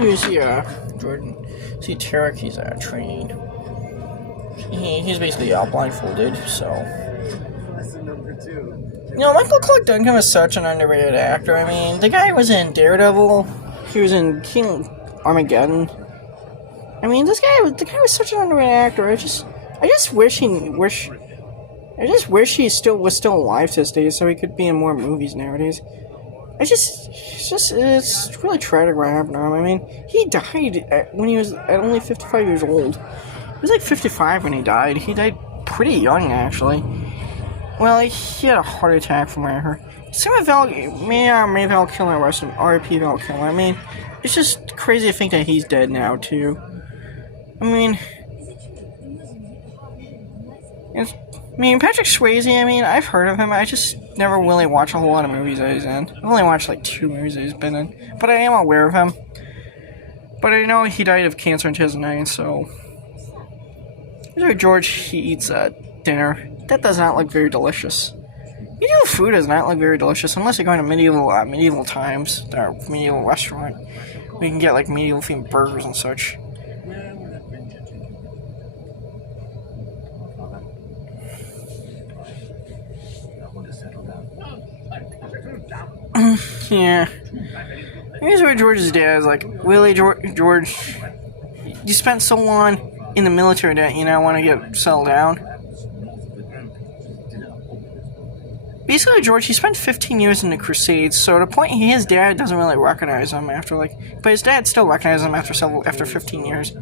You see, Jordan. See, Tarek, he's trained. He's basically blindfolded, so. You know, Michael Clark Duncan was such an underrated actor. I mean, the guy was in Daredevil. He was in King Armageddon. I mean, the guy was such an underrated actor. I just wish he was still alive to this day, so he could be in more movies nowadays. It's really tragic what happened to him. I mean, he died when he was at only 55 years old. He was like 55 when he died. He died pretty young, actually. Well, he had a heart attack from what I heard. May Val Kilmer, rest in R.I.P. Val Kilmer. I mean, it's just crazy to think that he's dead now, too. I mean, Patrick Swayze, I mean, I've heard of him. I just never really watched a whole lot of movies that he's in. I've only watched like 2 movies that he's been in. But I am aware of him. But I know he died of cancer in 2009, so. George, he eats dinner. That does not look very delicious. Medieval food does not look very delicious unless you're going to medieval times, or medieval restaurant. We can get like medieval themed burgers and such. Yeah. Here's where George's dad is like, really, George, you spent so long in the military that you now want to get settled down? Basically, George, he spent 15 years in the Crusades, so to the point his dad doesn't really recognize him but his dad still recognizes him after 15 years.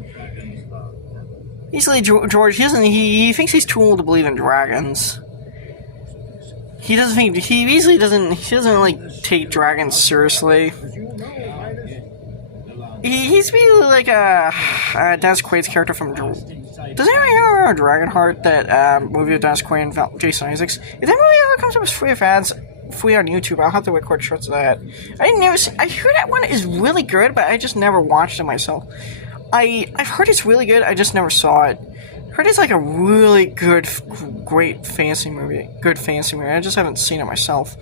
Basically, George, he thinks he's too old to believe in dragons. He doesn't really take dragons seriously. He's basically like Dennis Quaid's character from. Does anyone remember Dragonheart? That movie of Dennis Quaid and Jason Isaacs. If that movie ever comes up as free of ads, free on YouTube, I'll have to record shorts of that. I heard that one is really good, but I just never watched it myself. I've heard it's really good. I just never saw it. I heard it's like a really great fantasy movie. Good fantasy movie. I just haven't seen it myself.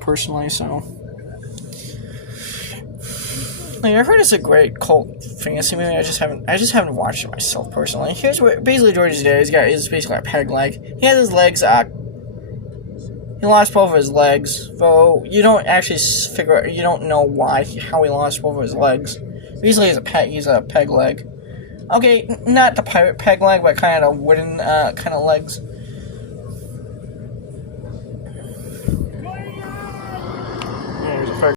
Personally, so. Like, I heard it's a great cult fantasy movie. I just haven't watched it myself personally. Here's what basically George's dad is basically a peg leg. He has his legs. He lost both of his legs, though you don't actually you don't know how he lost both of his legs. Basically, he's a peg leg. Okay, not the pirate peg leg, but kind of wooden kind of legs.